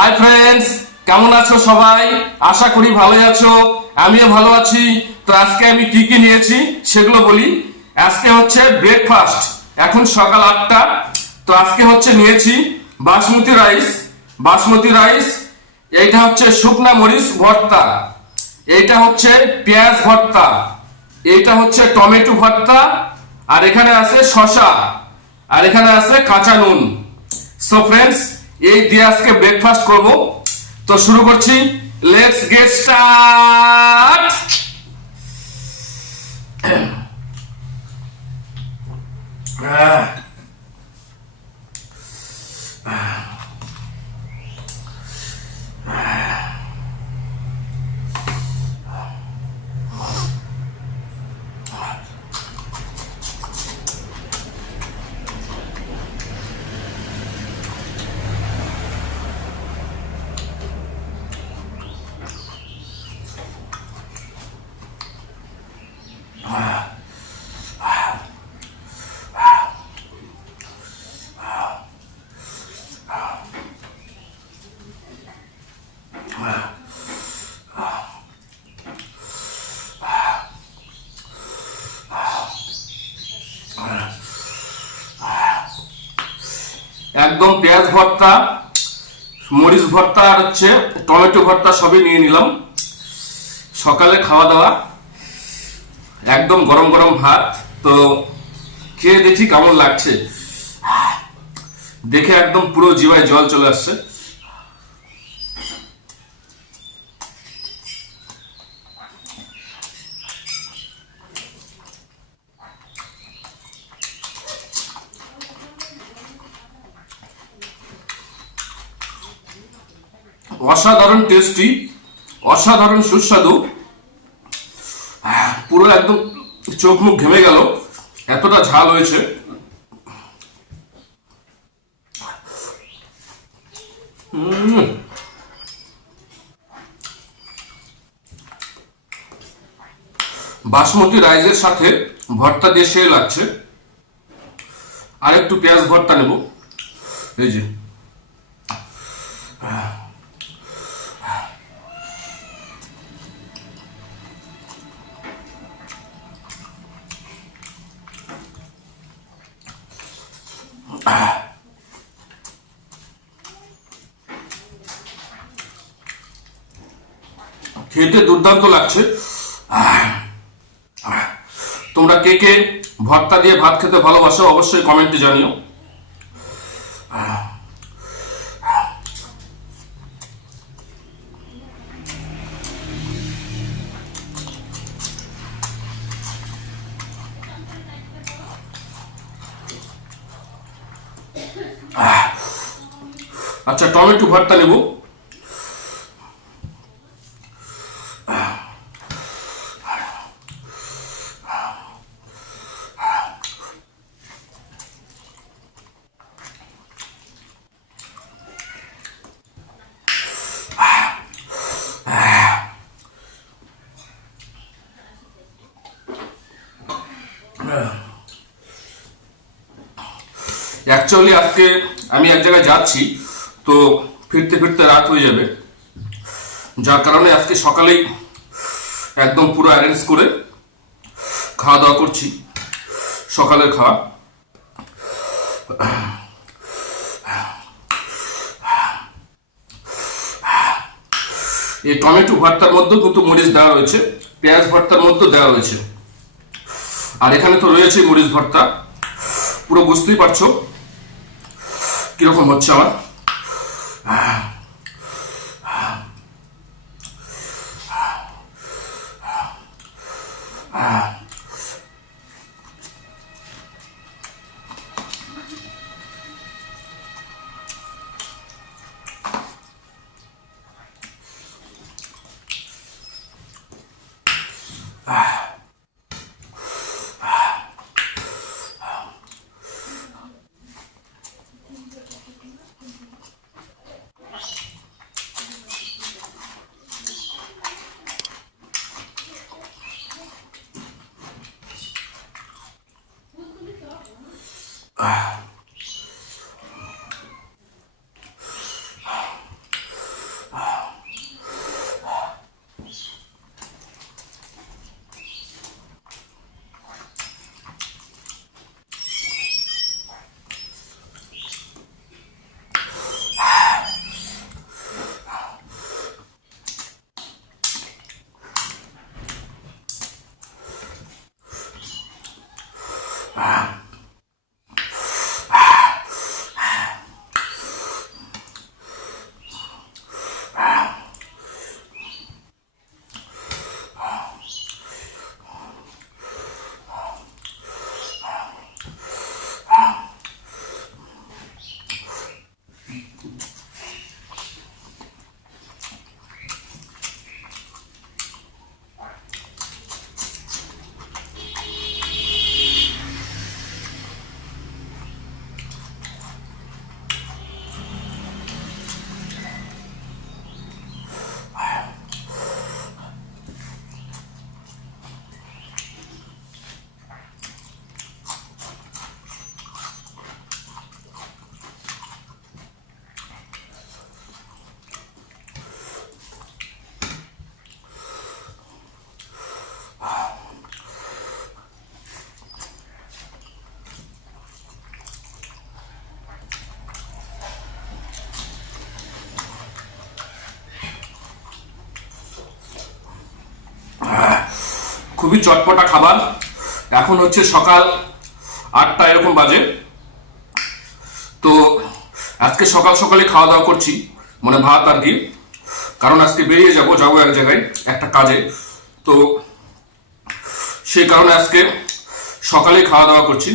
Hi friends কেমন আছো সবাই? আশা করি ভালোই আছো, আমিও ভালো আছি। তো আজকে আমি কি কি নিয়েছি সেগুলো বলি। আজকে হচ্ছে ব্রেকফাস্ট এখন সকাল আটটা। তো আজকে হচ্ছে নিয়েছি বাসমতি রাইস বাসমতি রাইস এইটা হচ্ছে শুকনা মরিচ ভর্তা, এইটা হচ্ছে পেঁয়াজ ভর্তা, এইটা হচ্ছে টমেটো ভর্তা, আর এখানে আছে শশা আর এখানে আছে কাঁচা নুন। সো ফ্রেন্ডস এই দিয়ে আজকে ব্রেকফাস্ট করব। তো শুরু করছি। লেটস গেট স্টার্ট একদম পেঁয়াজ ভর্তা, মরিচ ভর্তা আর হচ্ছে টমেটো ভর্তা সবই নিয়ে নিলাম। সকালে খাওয়া দাওয়া, একদম গরম গরম ভাত। তো খেয়ে দেখি কেমন লাগছে। দেখে একদম পুরো জিভায় জল চলে আসছে। অসাধারণ টেস্টি অসাধারণ সুস্বাদু। পুরো একদম চোখ মুখ ঘেমে গেল। এতটা ঝাল হয়েছে। বাসমতি রাইসের সাথে ভর্তা দিয়ে সে লাগছে। আর একটু পেঁয়াজ ভর্তা নেব। এই যে। খেতে দুর্দান্ত লাগছে। তোমরা কে কে ভর্তা দিয়ে ভাত খেতে ভালোবাসো অবশ্যই কমেন্টে জানিও। আচ্ছা টমেটো ভর্তা নেব অ্যাকচুয়ালি আজকে আমি এক জায়গায় যাচ্ছি, তো ফিরতে ফিরতে রাত হয়ে যাবে। যার কারণে আজকে সকালেই একদম পুরো অ্যারেঞ্জ করে খাওয়া দাওয়া করছি, সকালের খাওয়া। এই টমেটো ভর্তার মধ্যেও কিন্তু মরিচ দেওয়া রয়েছে, পেঁয়াজ ভর্তার মধ্যেও দেওয়া রয়েছে। আর এখানে তো রয়েছে মরিচ ভর্তা, পুরো বুঝতেই পারছ। কীরকম হচ্ছে আমার Ah. খুবই চটপটা খাবার। এখন হচ্ছে সকাল আটটা এরকম বাজে। তো আজকে সকাল সকালে খাওয়া দাওয়া করছি মানে ভাত আর কি কারণ আজকে বেরিয়ে যাব, যাব এক জায়গায়, একটা কাজে। তো সেই কারণে আজকে সকালে খাওয়া দাওয়া করছি।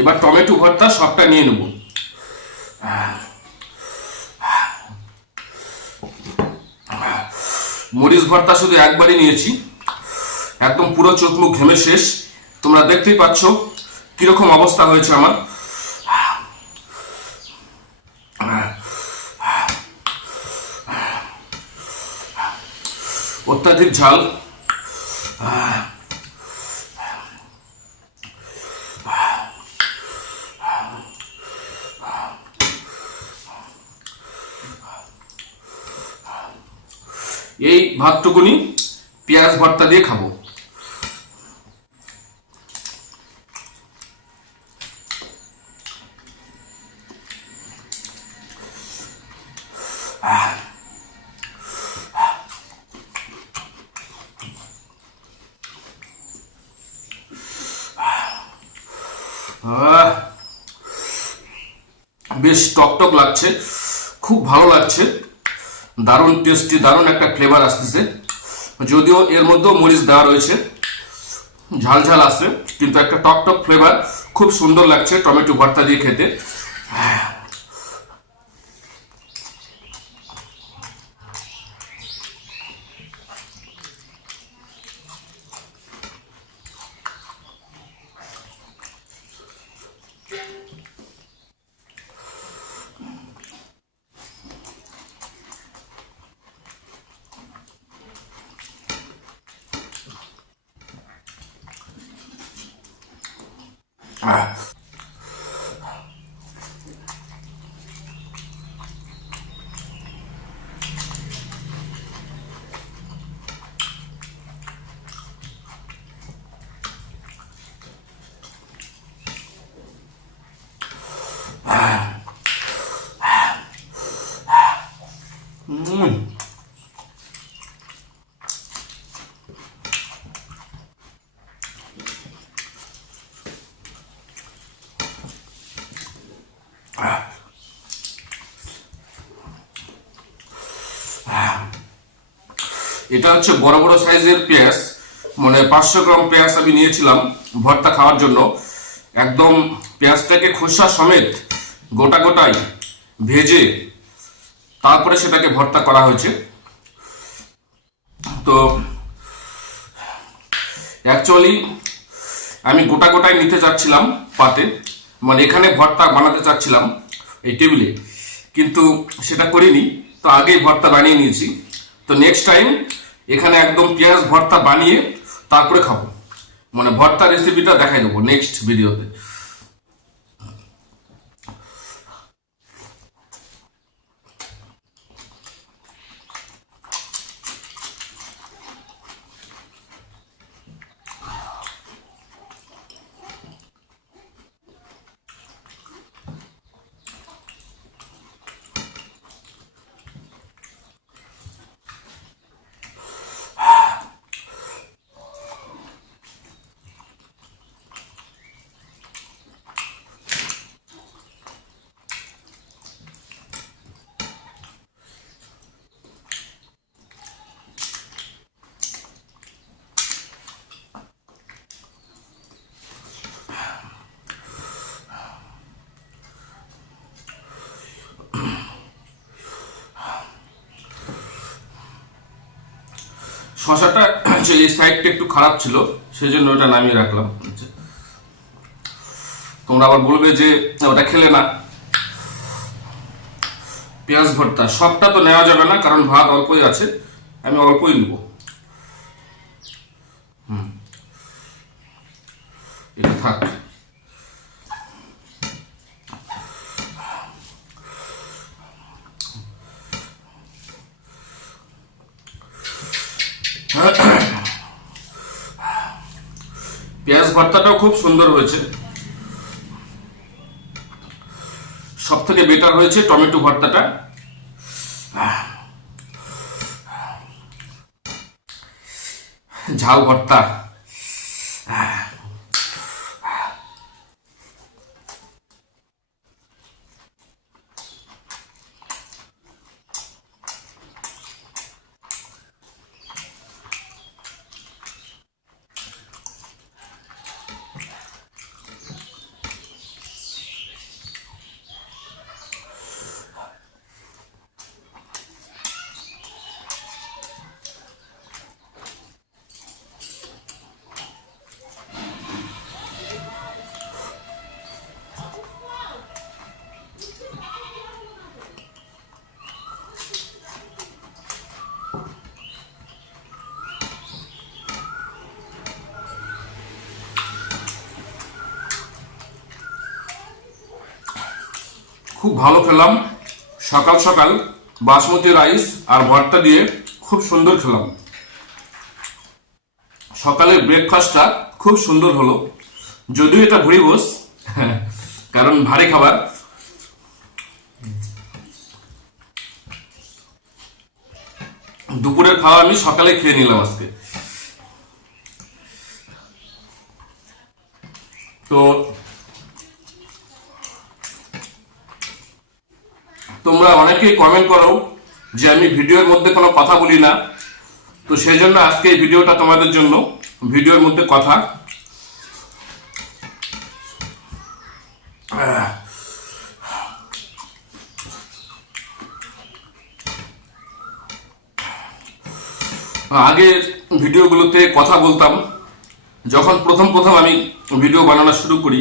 এবার টমেটো ভর্তা সবটা নিয়ে নেব। মরিচ ভর্তা শুধু একবারই নিয়েছি। একদম পুরো চোখ মুখ ঘেমে শেষ। তোমরা দেখতেই পাচ্ছ কীরকম অবস্থা হয়েছে আমার। অত্যাধিক ঝাল। এই ভাতটুকুনি পেঁয়াজ ভর্তা দিয়ে খাব। টক টক লাগছে, খুব ভালো লাগছে। দারুণ টেস্টি দারুণ একটা ফ্লেভার আসতেছে। যদিও এর মধ্যেও মরিচ দেওয়া রয়েছে। ঝাল ঝাল আসে কিন্তু একটা টক টক ফ্লেভার খুব সুন্দর লাগছে টমেটো ভর্তা দিয়ে খেতে। Ah. Ah. Ah. Hum. এটা হচ্ছে বড় বড় সাইজের পেঁয়াজ। মানে পাঁচশো গ্রাম পেঁয়াজ আমি নিয়েছিলাম ভর্তা খাওয়ার জন্য। একদম পেঁয়াজটাকে খোসা সমেত গোটা গোটাই ভেজে তারপরে সেটাকে ভর্তা করা হয়েছে। তো অ্যাকচুয়ালি আমি গোটা গোটাই নিতে চাচ্ছিলাম পাতে। মানে এখানে ভর্তা বানাতে চাচ্ছিলাম এই টেবিলে। কিন্তু সেটা করিনি, তো আগেই ভর্তা বানিয়ে নিয়েছি। তো নেক্সট টাইম এখানে একদম পেঁয়াজ ভর্তা বানিয়ে তারপরে খাব। মানে ভর্তা রেসিপিটা দেখাই দেবো নেক্সট ভিডিওতে শশাটা এই সাইডটা একটু খারাপ ছিল সেই জন্য ওটা নামিয়ে রাখলাম আচ্ছা। তোমরা আবার বলবে যে, ওটা খেলে না পেঁয়াজ ভর্তা, সবটা তো নেওয়া যাবে না, কারণ ভাত অল্পই আছে, আমি অল্পই নেব হুম। এটা থাক ভর্তাটাও খুব সুন্দর হয়েছে। সব থেকে বেটার হয়েছে টমেটো ভর্তাটা। ঝাউ ভর্তা। খুব ভালো খেলাম। সকাল সকাল বাসমতি রাইস আর ভর্তা দিয়ে খুব সুন্দর খেলাম। সকালের ব্রেকফাস্টটা খুব সুন্দর হলো। যদিও এটা ভুড়ি বস কারণ ভারী খাবার। দুপুরের খাওয়া আমি সকালে খেয়ে নিলাম আজকে। তো তোমরা অনেকেই কমেন্ট করো যে আমি ভিডিওর মধ্যে কোনো কথা বলি না। তো সেই জন্য আজকে এই ভিডিওটা তোমাদের জন্য ভিডিওর মধ্যে কথা। আগের ভিডিওগুলোতে কথা বলতাম। যখন প্রথম প্রথম আমি ভিডিও বানানো শুরু করি,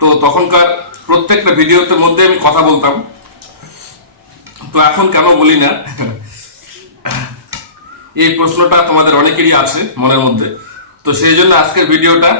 তো তখনকার প্রত্যেকটা ভিডিওতে মধ্যে আমি কথা বলতাম। তো এখন কেন বলি না? এই প্রশ্নটা তোমাদের অনেকেরই আছে মনের মধ্যে। তো সেই জন্য আজকের ভিডিওটা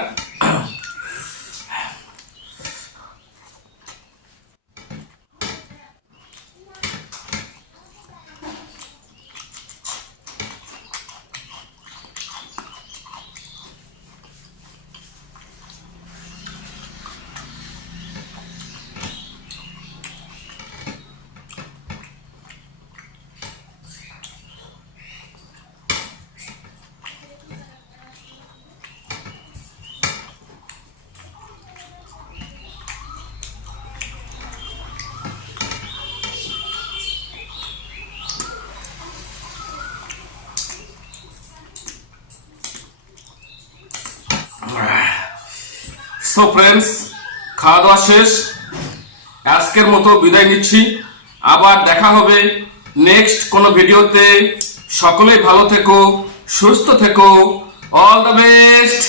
সো ফ্রেন্ডস খাওয়া দাওয়া শেষ। আজকের মতো বিদায় নিচ্ছি। আবার দেখা হবে নেক্সট কোনো ভিডিওতে। সকলে ভালো থেকো, সুস্থ থেকো। All the best